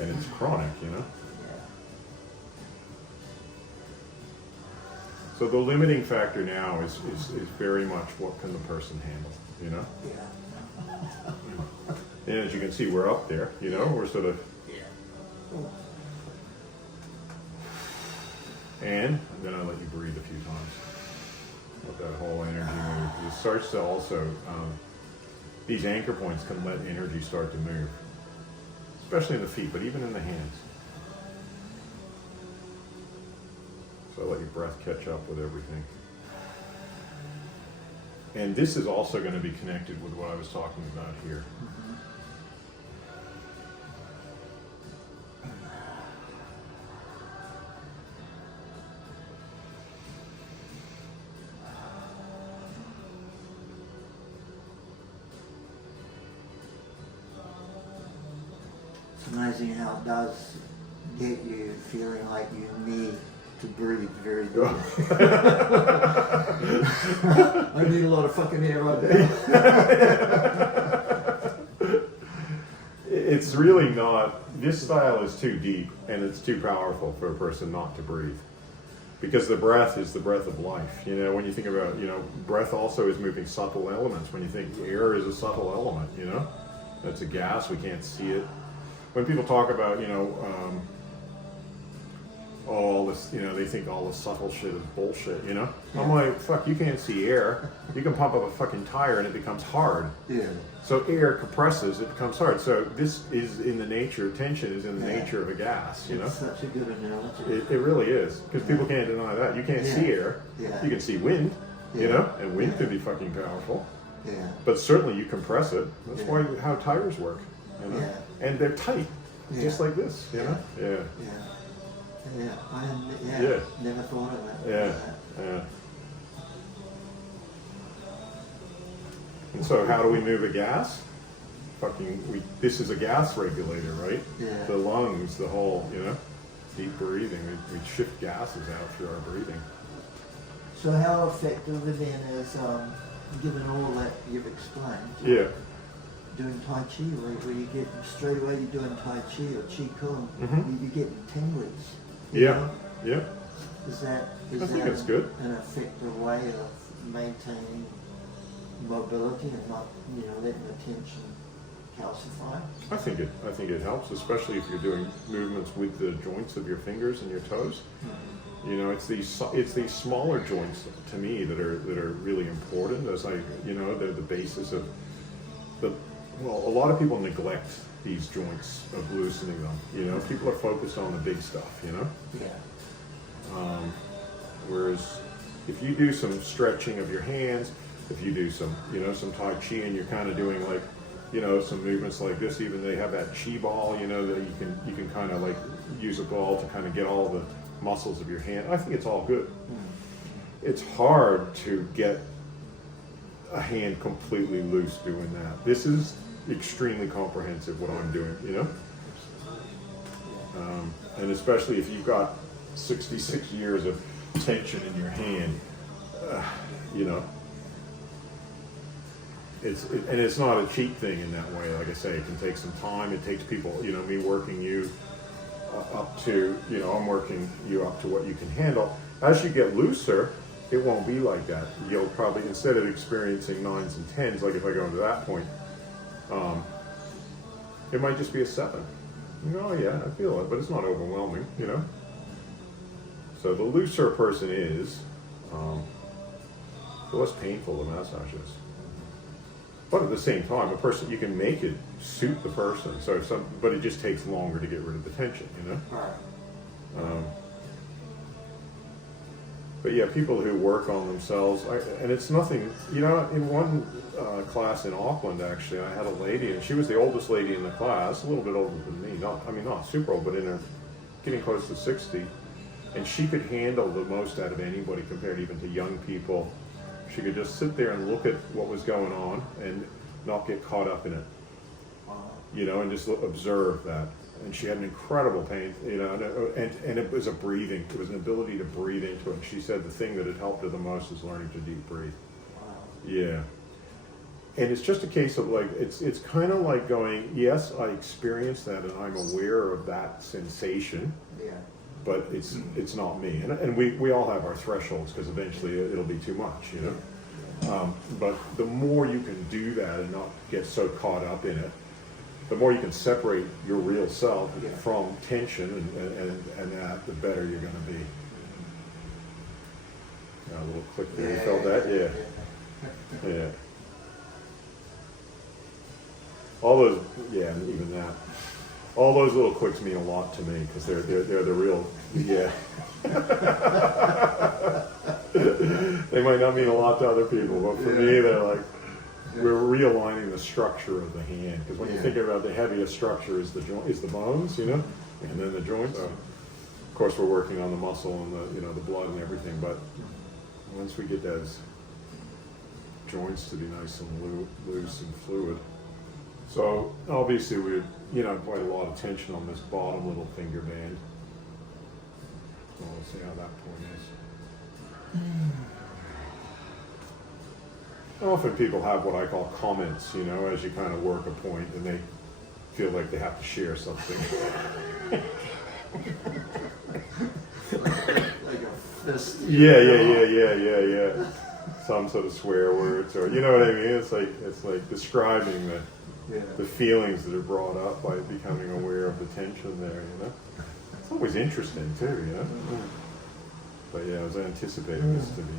and it's chronic, you know. So the limiting factor now is very much what can the person handle, you know? Yeah. And as you can see, we're up there, you know, we're sort of... And then I let you breathe a few times. Let that whole energy move. It starts to also, these anchor points can let energy start to move. Especially in the feet, but even in the hands. So let your breath catch up with everything. And this is also going to be connected with what I was talking about here. It's amazing how it does get you feeling like you need to breathe very good. I need a lot of fucking air right now. It's really not, this style is too deep and it's too powerful for a person not to breathe. Because the breath is the breath of life. You know, when you think about, you know, breath also is moving subtle elements. When you think air is a subtle element, you know, that's a gas, we can't see it. When people talk about, you know, all this, you know, they think all the subtle shit is bullshit, you know? I'm like, fuck, you can't see air. You can pump up a fucking tire and it becomes hard. Yeah. So air compresses, it becomes hard. So this is in the nature, tension is in the nature of a gas, you know? It's such a good analogy. It really is, because people can't deny that. You can't see air. Yeah. You can see wind, you know? And wind can be fucking powerful. Yeah. But certainly you compress it. That's why how tires work, you know? And they're tight, just like this, you know? Yeah. Never thought of that. Yeah. And so how do we move a gas? This is a gas regulator, right? Yeah. The lungs, the whole, you know, deep breathing. We shift gases out through our breathing. So how effective then is, given all that you've explained, doing Tai Chi, where you get straight away you're doing Tai Chi or Qi Kung, you get tinglies. Yeah. Is that I think it's good. An effective way of maintaining mobility and not, you know, letting the tension calcify? I think it helps, especially if you're doing movements with the joints of your fingers and your toes. You know, it's these smaller joints to me that are really important. As they're the basis of a lot of people neglect these joints of loosening them. You know, people are focused on the big stuff. You know. Whereas if you do some stretching of your hands, if you do some Tai Chi, and you're kind of doing like, you know, some movements like this, even they have that Chi ball, you know, that you can kind of like use a ball to kind of get all the muscles of your hand. I think it's all good. It's hard to get a hand completely loose doing that. This is extremely comprehensive what I'm doing, you know? And especially if you've got 66 years of tension in your hand, you know, it's not a cheap thing in that way. Like I say, it can take some time. It takes people, you know, me working you up to, you know, I'm working you up to what you can handle. As you get looser, it won't be like that. You'll probably, instead of experiencing 9s and 10s, like if I go to that point, it might just be a 7. You go, oh yeah, I feel it, but it's not overwhelming, you know? So the looser a person is, the less painful the massage is. But at the same time, a person, you can make it suit the person. So but it just takes longer to get rid of the tension, you know? But yeah, people who work on themselves, and it's nothing, you know, in one class in Auckland, actually, I had a lady, and she was the oldest lady in the class, a little bit older than me, not super old, but getting close to 60, and she could handle the most out of anybody compared even to young people. She could just sit there and look at what was going on and not get caught up in it, you know, and just observe that. And she had an incredible pain, you know, and it was it was an ability to breathe into it. And she said the thing that had helped her the most is learning to deep breathe. Yeah. And it's just a case of like, it's kind of like going, yes, I experienced that and I'm aware of that sensation, Yeah. but it's not me. And we all have our thresholds because eventually it'll be too much, you know. But the more you can do that and not get so caught up in it, the more you can separate your real self from tension and that, the better you're going to be. A little click there, you felt that? Yeah. Yeah. All those, yeah, even that. All those little clicks mean a lot to me because they're the real, yeah. They might not mean a lot to other people, but for me, they're like, we're realigning the structure of the hand. Because when you think about the heaviest structure is the bones, you know, and then the joints. Of course, we're working on the muscle and the blood and everything. But once we get those joints to be nice and loose and fluid. So obviously we quite a lot of tension on this bottom little finger band. So we'll see how that point is. Often people have what I call comments, as you kind of work a point and they feel like they have to share something. Like a fist. Yeah. Some sort of swear words, or you know what I mean? It's like describing the feelings that are brought up by becoming aware of the tension there, It's always interesting too, But yeah, I was anticipating this to be.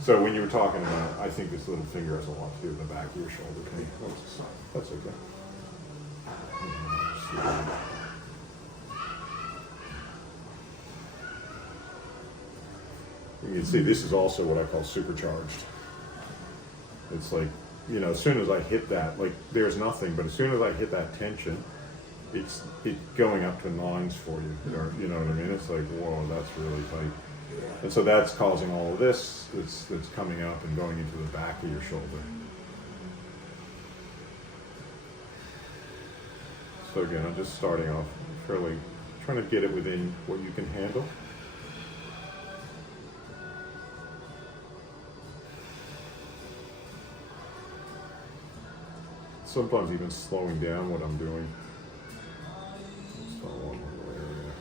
So when you were talking about, I think this little finger has a lot to do with the back of your shoulder. Okay, that's okay. You can see this is also what I call supercharged. It's like, as soon as I hit that, like there's nothing, but as soon as I hit that tension, it's going up to nines for you. Or, you know what I mean? It's like, whoa, that's really tight. And so that's causing all of this that's coming up and going into the back of your shoulder. So again, I'm just starting off fairly, trying to get it within what you can handle. Sometimes even slowing down what I'm doing. Start one more area.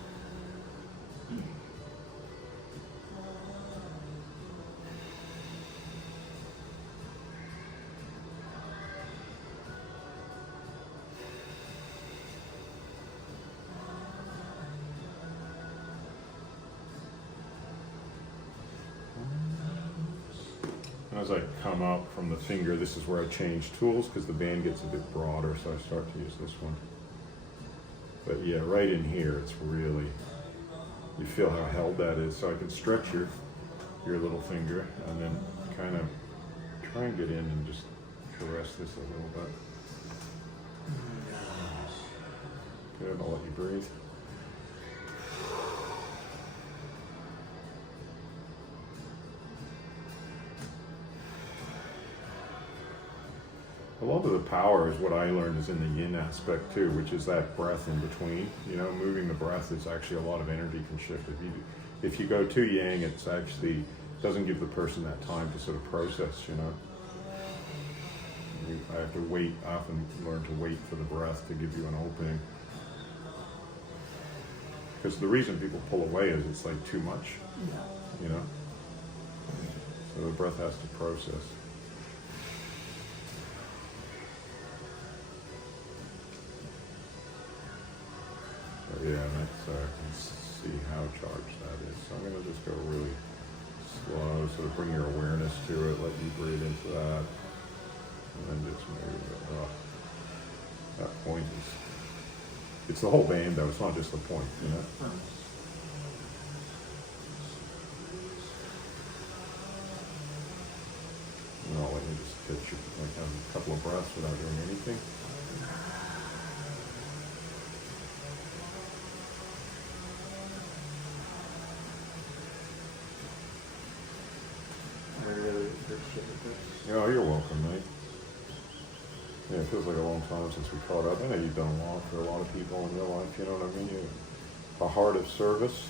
As I come up from the finger, this is where I change tools because the band gets a bit broader, so I start to use this one. But yeah, right in here, it's really, you feel how held that is. So I can stretch your little finger and then kind of try and get in and just caress this a little bit. Good, I'll let you breathe. A lot of the power is what I learned is in the yin aspect too, which is that breath in between. Moving the breath is actually a lot of energy can shift. If you go too yang, it's actually doesn't give the person that time to sort of process. I have to wait. I often learn to wait for the breath to give you an opening, because the reason people pull away is it's like too much. So the breath has to process. Yeah, that's, I can see how charged that is. So I'm going to just go really slow, sort of bring your awareness to it, let you breathe into that, and then just move it up. That point is, it's the whole band though, it's not just the point, And I'll let you just get have a couple of breaths without doing anything. Oh, you're welcome, mate. Yeah, it feels like a long time since we caught up. I know you've done a lot for a lot of people in your life, you know what I mean? You have a heart of service.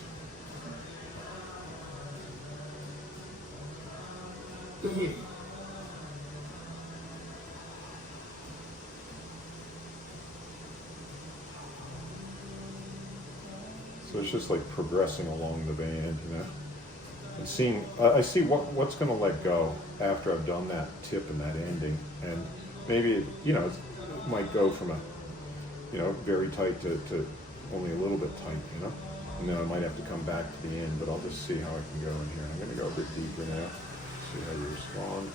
So it's just like progressing along the band, you know. And seeing, I see what's going to let go after I've done that tip and that ending, and maybe it, you know, it might go from a, you know, very tight to only a little bit tight, you know. And then I might have to come back to the end, but I'll just see how I can go in here. I'm going to go a bit deeper now, see how you respond.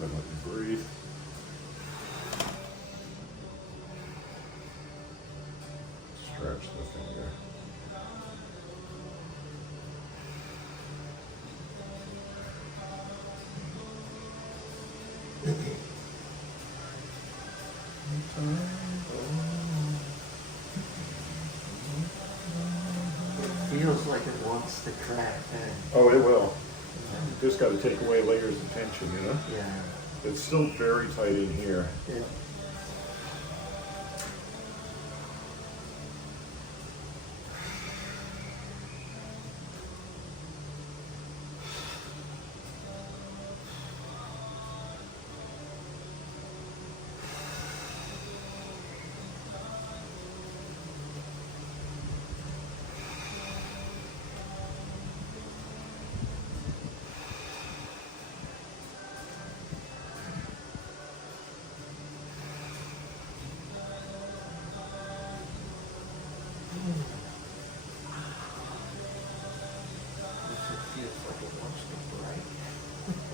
Let you breathe. Stretch the finger. It feels like it wants to crack. Oh, it will. You just got to take away layers of tension, you know? Yeah. It's still very tight in here. Yeah.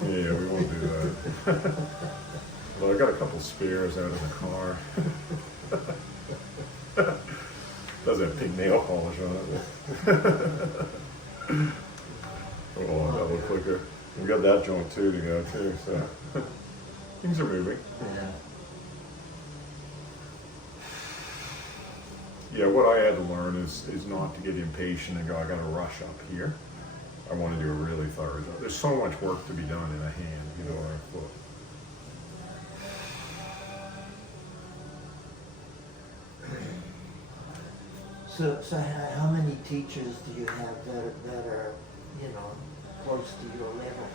Yeah, we won't do that. Well, I got a couple spares out in the car. Doesn't have pink nail polish on it. Oh, double clicker. We got that joint too to go too, so things are moving. Yeah. Yeah, what I had to learn is not to get impatient and go, I got to rush up here. I want to do a really thorough job. There's so much work to be done in a hand, you know, or a foot. So how many teachers do you have that are, you know, close to your level?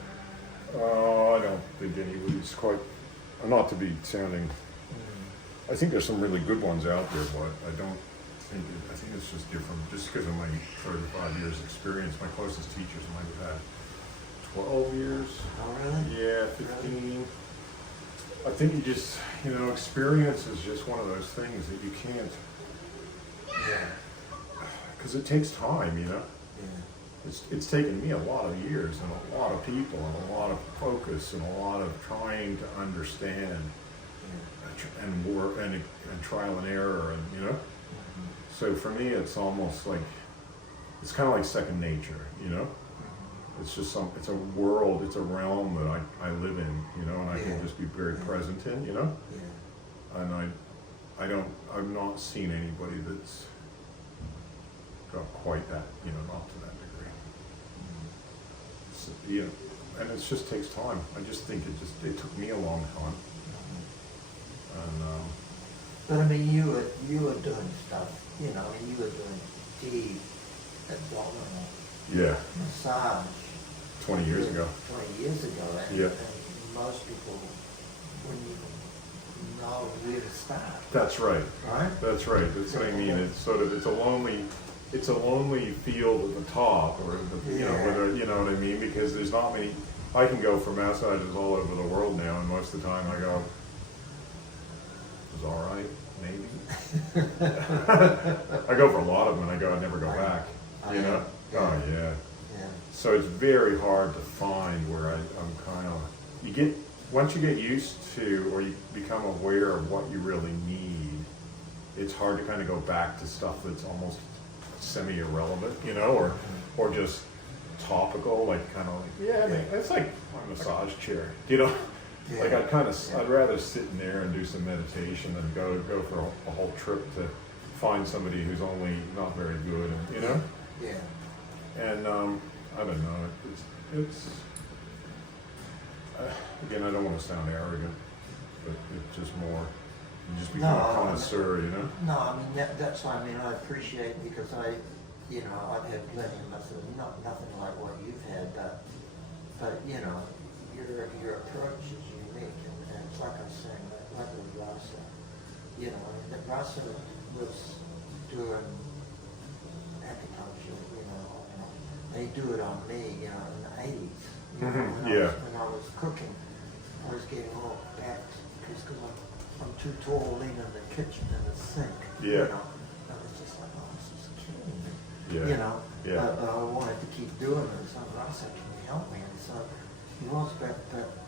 Oh, I don't think anybody's quite, not to be sounding, I think there's some really good ones out there, but I think it's just different. Just because of my 35 years experience, my closest teachers might have had 12 years. Oh, really? Yeah, 15. Really? I think you just, you know, experience is just one of those things that you can't, because it takes time, you know. Yeah. It's taken me a lot of years and a lot of people and a lot of focus and a lot of trying to understand and work and trial and error, and you know. So for me, it's almost like, it's kind of like second nature, you know? It's just it's a world, it's a realm that I live in, you know, and I can just be very present in, you know? Yeah. And I've not seen anybody that's got quite that, you know, not to that degree. So, you know, and it just takes time. I just think it took me a long time. And, but I mean, you were doing stuff, you know, you were doing deep abdominal massage 20 years ago. 20 years ago, and most people wouldn't even know where to start. That's right. Right? That's right. That's what I mean. It's sort of, it's a lonely field at the top, or you know, whether, you know what I mean, because there's not many. I can go for massages all over the world now, and most of the time I go, it was all right, maybe. I go for a lot of them, and I go, I never go back. You know? Oh yeah. So it's very hard to find where I'm kind of, once you get used to, or you become aware of what you really need, it's hard to kind of go back to stuff that's almost semi-irrelevant, you know, or just topical, like kind of like, I mean, it's like my massage chair, you know? Like I'd rather sit in there and do some meditation than go for a whole trip to find somebody who's only not very good, you know? Yeah. And I don't know. It's again, I don't want to sound arrogant, but it's just more. You just become a connoisseur, you know. No, I mean that's what I mean. I appreciate, because I've had plenty of massages, nothing like what you've had, but you know, your approach is unique, and it's like I was saying, like with Rasa, you know, and Russell was doing acupuncture, you know, and they do it on me, you know, in the 80s. You know, when I was cooking, I was getting all back because I'm too tall leaning in the kitchen in the sink. Yeah. You know, I was just like, oh, this is killing me. Yeah. You know, Yeah. but I wanted to keep doing this. And Russ said, can you help me? And so he was, but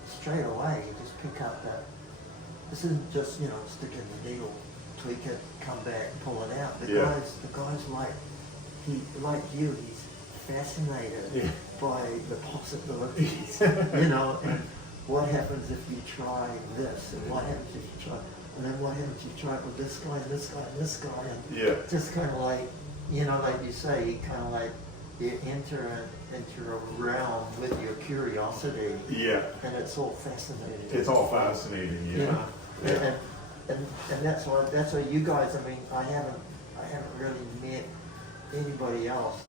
straight away, you just pick up that. This isn't just, you know, stick in the needle, tweak it, come back, pull it out. The guy's like you, he's fascinated by the possibilities, you know, and what happens if you try this, and what happens if you try, and then what happens if you try it with this guy, and this guy, and this guy, and just kind of like, you know, like you say, you kind of like, you enter into a realm with your curiosity. Yeah. And it's all fascinating. It's all fascinating, you know? And that's why you guys, I mean, I haven't really met anybody else